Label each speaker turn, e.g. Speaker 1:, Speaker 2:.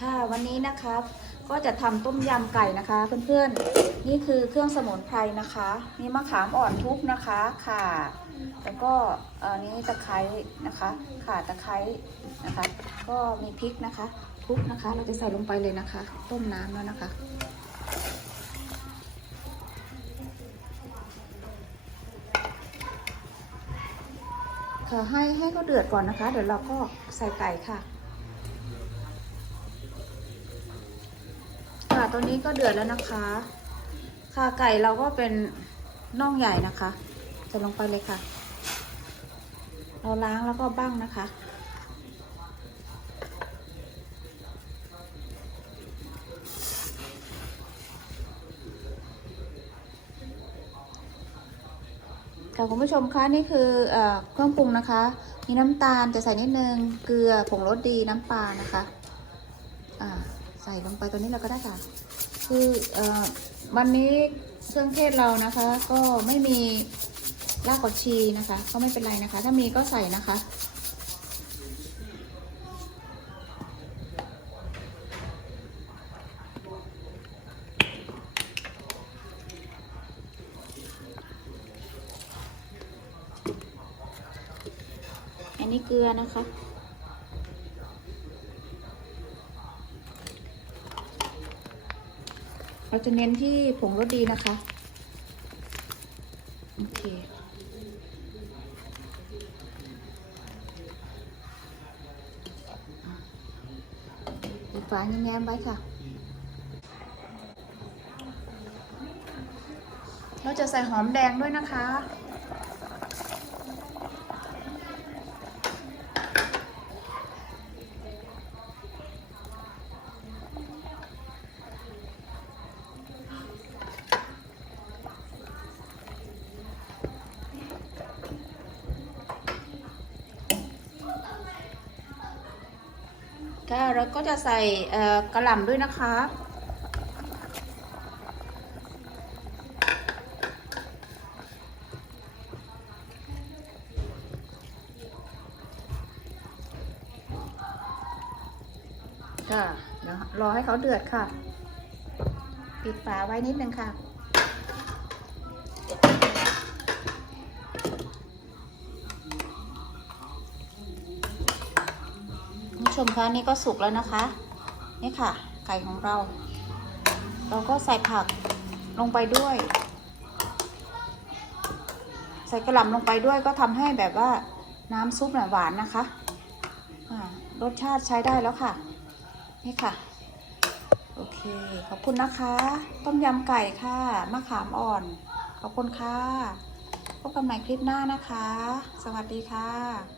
Speaker 1: ค่ะวันนี้นะครับก็จะทำต้มยำไก่นะคะ เพื่อนๆนี่คือเครื่องสมุนไพรนะคะมีมะขามอ่อนทุบนะคะข่าแล้วก็เอ่อนี้ตะไคร้นะคะข่าตะไคร้นะคะ ก็มีพริกนะคะทุบนะคะ เราจะใส่ลงไปเลยนะคะ ต้มน้ำแล้วนะคะค่ะให้ให้เขาเดือดก่อนนะคะ เดี๋ยวเราก็ใส่ไก่ค่ะ ค่ะ ตัวนี้ก็เดือดแล้วนะคะค่ะไก่เราก็เป็นน่องใหญ่นะคะใส่ลงไปเลยค่ะ เราล้างแล้วก็บ้างนะคะ ค่ะคุณผู้ชมคะนี่คือเออเครื่องปรุงนะคะ มีน้ำตาลจะใส่นิดนึง เกลือผงรสดีน้ำปลานะคะ อ่า ใส่ลงไปตัวนี้เราก็ได้ค่ะ คือเออวันนี้เครื่องเทศเรานะคะ ก็ไม่มีรากกชีนะคะ ก็ไม่เป็นไรนะคะ ถ้ามีก็ใส่นะคะอันนี้เกลือนะคะ เราจะเน้นที่ผงรสดีนะคะ โอเค ฝาแง้มไว้ค่ะ เราจะใส่หอมแดงด้วยนะคะ ค่ะเราก็จะใส่กระหล่ำด้วยนะคะ ค่ะรอให้เขาเดือดค่ะ ปิดฝาไว้นิดนึงค่ะ คุณผู้ ชมคะนี่ก็สุกแล้วนะคะ นี่ค่ะ ไก่ของเรา เราก็ใส่ผักลงไปด้วย ใส่กระหล่ำลงไปด้วยก็ทำให้แบบว่าน้ำซุปหวานนะคะรสชาติใช้ได้แล้วค่ะ นี่ค่ะ โอเค ขอบคุณนะคะ ต้มยำไก่ค่ะมะขามอ่อน ขอบคุณค่ะ พบกันใหม่คลิปหน้านะคะ สวัสดีค่ะ